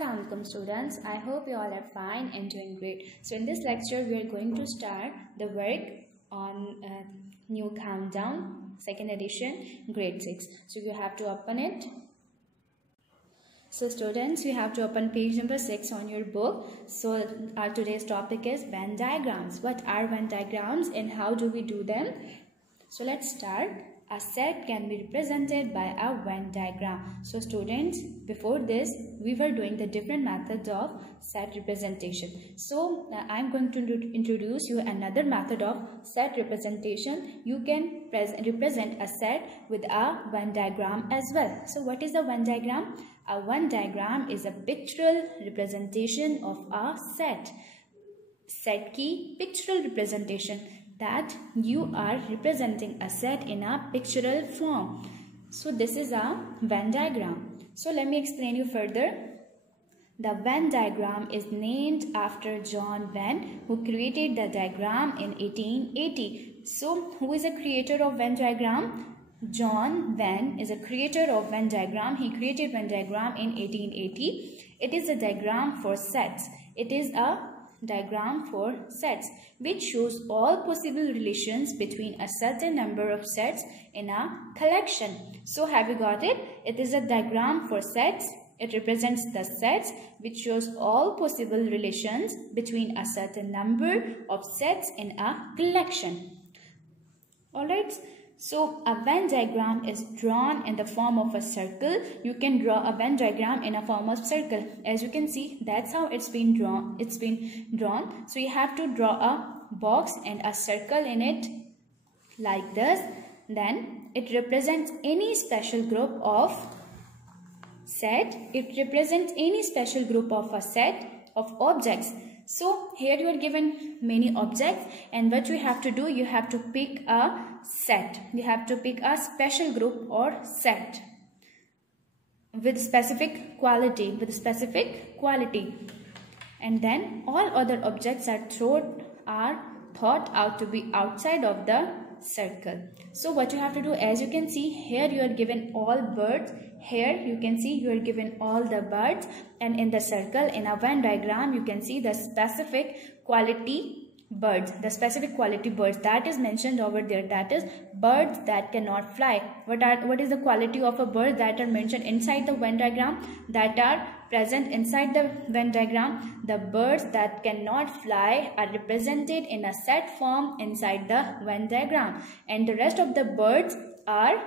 Assalamualaikum students. I hope you all are fine and doing great. So in this lecture we are going to start the work on new countdown second edition grade 6. So you have to open it. So students, you have to open page number 6 on your book. So our today's topic is Venn diagrams. What are Venn diagrams and how do we do them? So let's start. A set can be represented by a Venn diagram. So students, before this we were doing the different methods of set representation. So I'm going to introduce you another method of set representation. You can represent a set with a Venn diagram as well. So what is a Venn diagram? A Venn diagram is a pictorial representation of a set. Set की pictorial representation, that you are representing a set in a pictorial form. So this is a Venn diagram. So let me explain you further. The Venn diagram is named after John Venn, who created the diagram in 1880. So who is a creator of Venn diagram? John Venn is a creator of Venn diagram. He created Venn diagram in 1880. It is a diagram for sets. It is a diagram for sets which shows all possible relations between a certain number of sets in a collection. So have you got it? It is a diagram for sets. It represents the sets which shows all possible relations between a certain number of sets in a collection. Alright. So a Venn diagram is drawn in the form of a circle. You can draw a Venn diagram in a form of circle. As you can see, that's how it's been drawn. So you have to draw a box and a circle in it like this. Then it represents any special group of set. It represents any special group of a set of objects. So here you are given many objects, and what you have to do, you have to pick a set. You have to pick a special group or set with specific quality, and then all other objects are thought out to be outside of the circle. So what you have to do, as you can see here, you are given all birds. Here you can see you are given all the birds, and in the circle in a Venn diagram you can see the specific quality birds. The specific quality birds that is mentioned over there, that is birds that cannot fly. What is the quality of a bird that are mentioned inside the Venn diagram, that are present inside the Venn diagram? The birds that cannot fly are represented in a set form inside the Venn diagram, and the rest of the birds are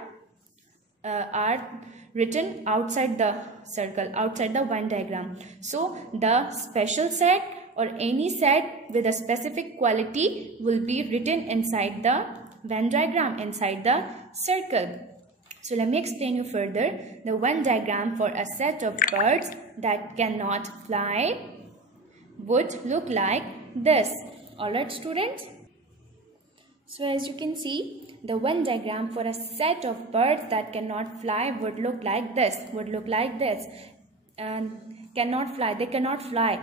written outside the circle, outside the Venn diagram. So the special set or any set with a specific quality will be written inside the Venn diagram, inside the circle. So let me explain you further. The Venn diagram for a set of birds that cannot fly would look like this. Alright students? So as you can see, the Venn diagram for a set of birds that cannot fly would look like this. And cannot fly, they cannot fly.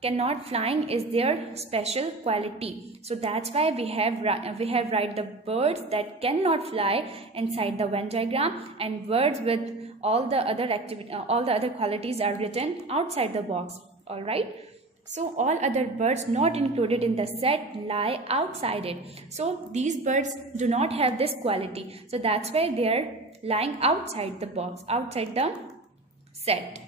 Cannot flying is their special quality. So that's why we have write the birds that cannot fly inside the Venn diagram, and birds with all the other qualities are written outside the box. All right. So all other birds not included in the set lie outside it. So these birds do not have this quality. So that's why they are lying outside the box, outside the set.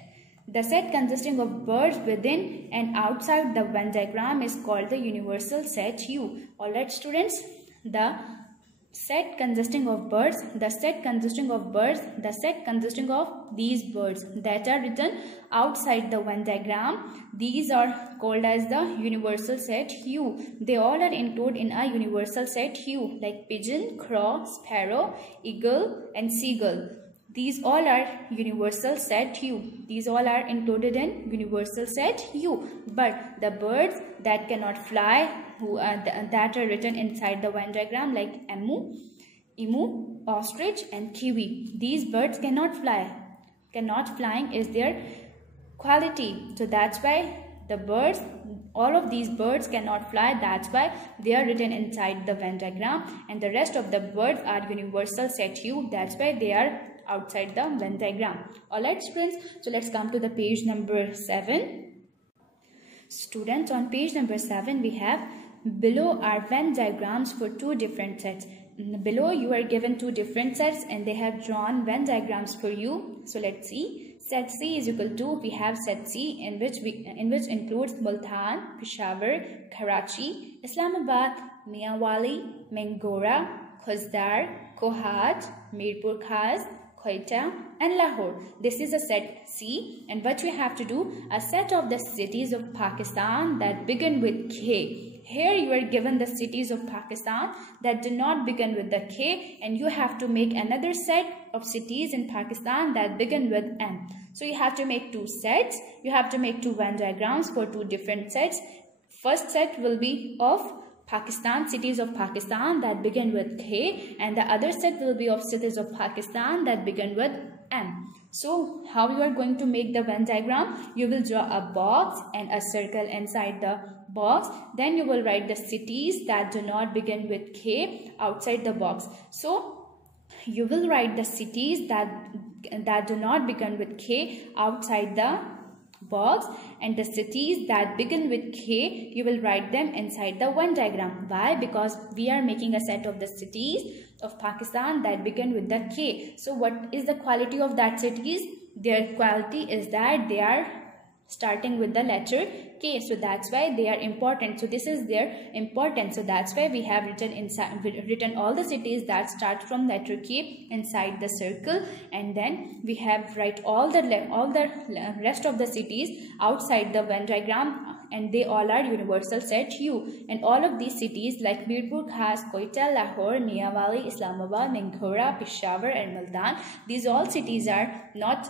The set consisting of birds within and outside the Venn diagram is called the universal set U. Alright students, the set consisting of birds, the set consisting of these birds that are written outside the Venn diagram, these are called as the universal set U. They all are included in a universal set U, like pigeon, crow, sparrow, eagle and seagull. These all are universal set U. These all are included in universal set U. But the birds that cannot fly, that are written inside the Venn diagram, like emu, ostrich and kiwi. These birds cannot fly. Flying is their quality. So that's why the birds, all of these birds cannot fly. That's why they are written inside the Venn diagram. And the rest of the birds are universal set U. That's why they are outside the Venn diagram. Alright students, so let's come to the page number 7. Students, on page number 7 we have below are Venn diagrams for two different sets. Below you are given two different sets and they have drawn Venn diagrams for you. So let's see. Set C is equal to, we have set C in which includes Multan, Peshawar, Karachi, Islamabad, Mianwali, Mengora, Khusdar, Kohat, Mirpur Khas, Quetta and Lahore. This is a set C, and what we have to do, a set of the cities of Pakistan that begin with K. Here you are given the cities of Pakistan that do not begin with the K, and you have to make another set of cities in Pakistan that begin with M. So you have to make two sets. You have to make two Venn diagrams for two different sets. First set will be of Pakistan, cities of Pakistan that begin with K, and the other set will be of cities of Pakistan that begin with M. So how you are going to make the Venn diagram? You will draw a box and a circle inside the box. Then you will write the cities that do not begin with K outside the box. So you will write the cities that do not begin with K outside the box, and the cities that begin with K, you will write them inside the Venn diagram. Why? Because we are making a set of the cities of Pakistan that begin with the K. So what is the quality of that cities? Their quality is that they are starting with the letter K. So that's why they are important. So this is their importance. So that's why we have written all the cities that start from letter K inside the circle, and then we have write all the rest of the cities outside the Venn diagram, and they all are universal set U. And all of these cities like Mirpur Khas, Quetta, Lahore, Mianwali, Islamabad, Mengora, Peshawar and Multan, these all cities are not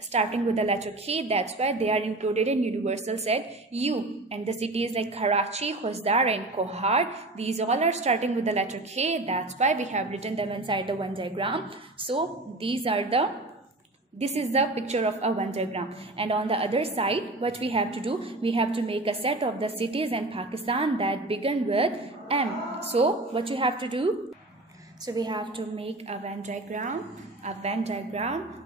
starting with the letter K. That's why they are included in universal set U. And the cities like Karachi, Khusdar and Kohat, these all are starting with the letter K. That's why we have written them inside the Venn diagram. So this is the picture of a Venn diagram. And on the other side, what we have to do, we have to make a set of the cities in Pakistan that begin with M. So what you have to do, so we have to make a Venn diagram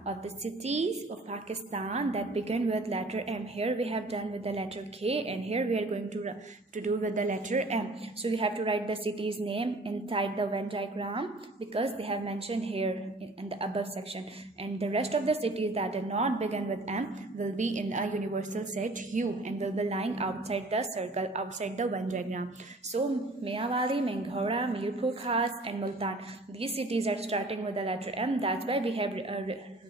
of the cities of Pakistan that begin with letter M. Here we have done with the letter K, and here we are going to do with the letter M. So we have to write the city's name inside the Venn diagram because they have mentioned here in the above section, and the rest of the cities that do not begin with M will be in a universal set U and will be lying outside the circle, outside the Venn diagram. So Mianwali, Mengora, Mirpur Khas and Multan, these cities are starting with the letter M. That's why we have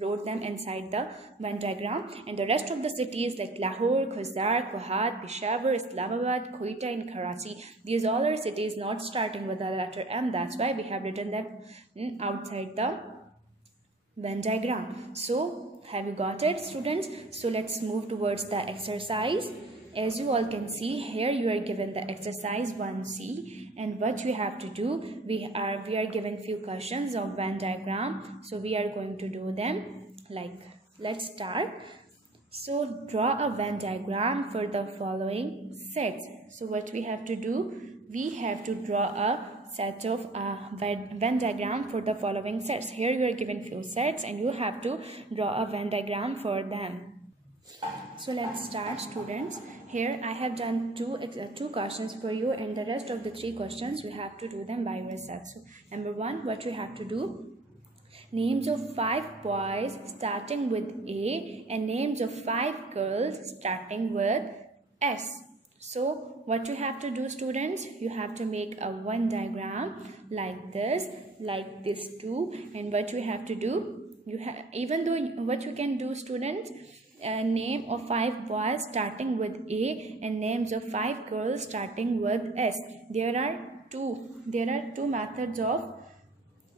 wrote them inside the Venn diagram. And the rest of the cities like Lahore, Khusdar, Kohat, Peshawar, Islamabad, Quetta and Karachi, these all are cities not starting with the letter M. That's why we have written them outside the Venn diagram. So have you got it, students? So let's move towards the exercise. As you all can see, here you are given the exercise 1C, and what you have to do, we are given few questions of Venn diagram. So we are going to do them. Let's start. So draw a Venn diagram for the following sets. So what we have to do, we have to draw a set of Venn diagram for the following sets. Here you are given few sets and you have to draw a Venn diagram for them. So let's start, students. Here I have done two questions for you, and the rest of the 3 questions you have to do them by yourself. So number 1, what you have to do, names of 5 boys starting with A and names of 5 girls starting with S. So what you have to do, students, you have to make a Venn diagram like this too. And what you have to do, what you can do, students, name of 5 boys starting with A and names of 5 girls starting with S. There are two methods of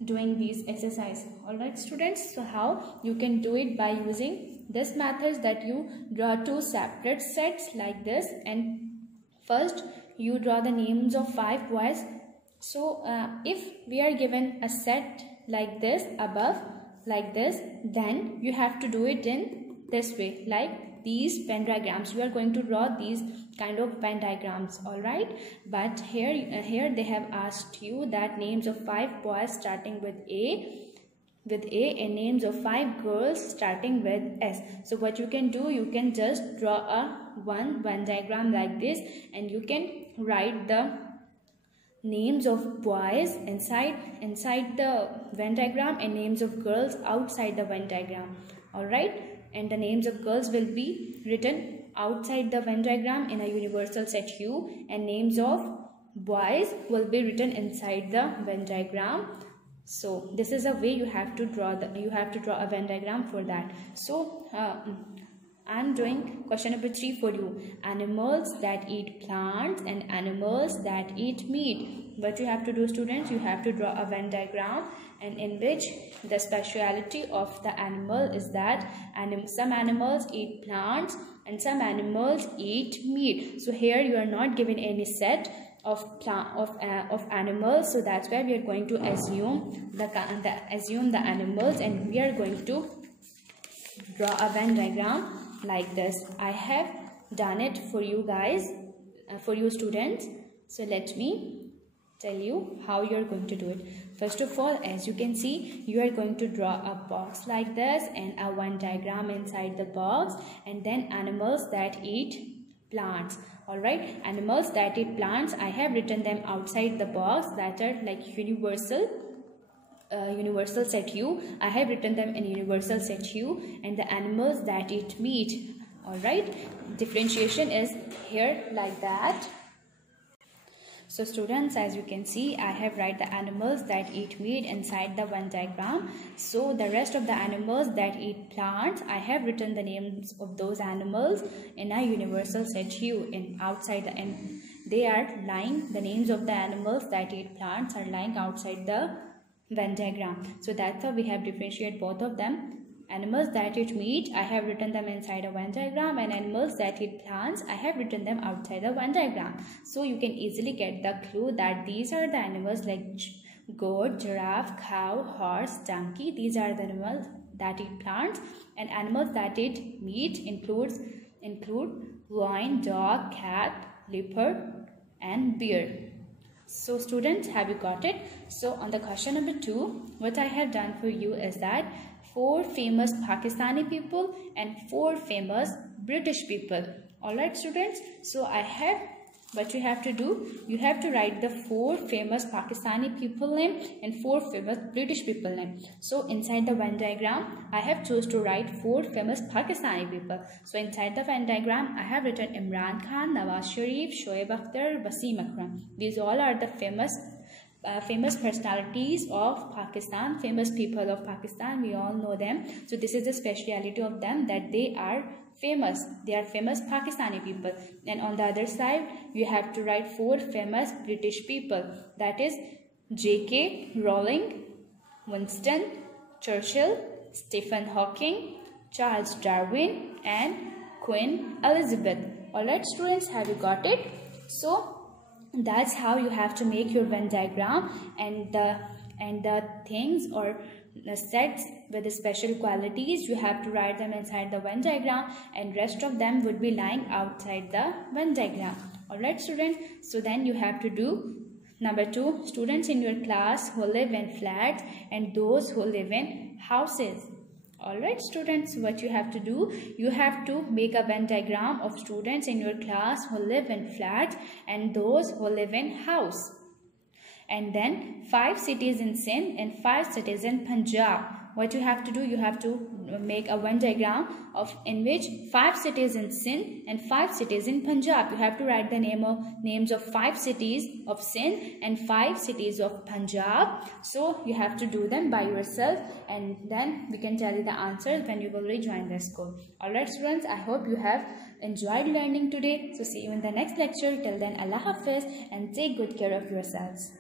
doing these exercise. Alright, students, so how you can do it by using this method, that you draw 2 separate sets like this, and first you draw the names of 5 boys. So if we are given a set like this above, like this, then you have to do it in this way, like these Venn diagrams. We are going to draw these kind of Venn diagrams, all right? But here they have asked you that names of 5 boys starting with A with A and names of 5 girls starting with S. So what you can do, you can just draw a Venn diagram like this, and you can write the names of boys inside the Venn diagram and names of girls outside the Venn diagram. Alright, and the names of girls will be written outside the Venn diagram in a universal set U, and names of boys will be written inside the Venn diagram. So this is a way you have to draw a Venn diagram for that. So I'm doing question number 3 for you. Animals that eat plants and animals that eat meat. What you have to do, students, you have to draw a Venn diagram, and in which the speciality of the animal is that some animals eat plants and some animals eat meat. So here you are not given any set of animals, so that's why we are going to assume the animals, and we are going to draw a Venn diagram like this. I have done it for you guys, for you students. So let me tell you how you are going to do it. First of all, as you can see, you are going to draw a box like this and a Venn diagram inside the box, and then animals that eat plants. Alright, animals that eat plants, I have written them outside the box, that are like universal set U. I have written them in universal set U. And the animals that eat meat, alright, differentiation is here like that. So students, as you can see, I have write the animals that eat meat inside the Venn diagram. So the rest of the animals that eat plants, I have written the names of those animals in a universal set U in outside the, and they are lying, the names of the animals that eat plants are lying outside the Venn diagram. So that's how we have differentiated both of them. Animals that eat meat, I have written them inside a Venn diagram, and animals that eat plants, I have written them outside the Venn diagram. So you can easily get the clue that these are the animals like goat, giraffe, cow, horse, donkey. These are the animals that eat plants, and animals that eat meat include lion, dog, cat, leopard, and bear. So students, have you got it? So on the question number 2, what I have done for you is that 4 famous Pakistani people and 4 famous British people. Alright students, so I have, what you have to do, you have to write the 4 famous Pakistani people name and 4 famous British people name. So inside the Venn diagram, I have chosen to write 4 famous Pakistani people. So inside the Venn diagram, I have written Imran Khan, Nawaz Sharif, Shoaib Akhtar, Wasim Akram. These all are the famous personalities of Pakistan, famous people of Pakistan. We all know them. So this is the speciality of them, that they are famous. They are famous Pakistani people. And on the other side, you have to write 4 famous British people. That is J.K. Rowling, Winston Churchill, Stephen Hawking, Charles Darwin, and Queen Elizabeth. Alright students, have you got it? So that's how you have to make your Venn diagram, and the things or the sets with the special qualities, you have to write them inside the Venn diagram, and rest of them would be lying outside the Venn diagram. Alright students, so then you have to do number 2, students in your class who live in flats and those who live in houses. Alright students, what you have to do, you have to make a Venn diagram of students in your class who live in flats and those who live in house. And then 5 cities in Sindh and 5 cities in Punjab. What you have to do, you have to make a Venn diagram of in which 5 cities in Sindh and 5 cities in Punjab. You have to write the names of 5 cities of Sindh and 5 cities of Punjab. So you have to do them by yourself, and then we can tell you the answers when you will rejoin the school. Alright students, I hope you have enjoyed learning today. So see you in the next lecture. Till then, Allah Hafiz, and take good care of yourselves.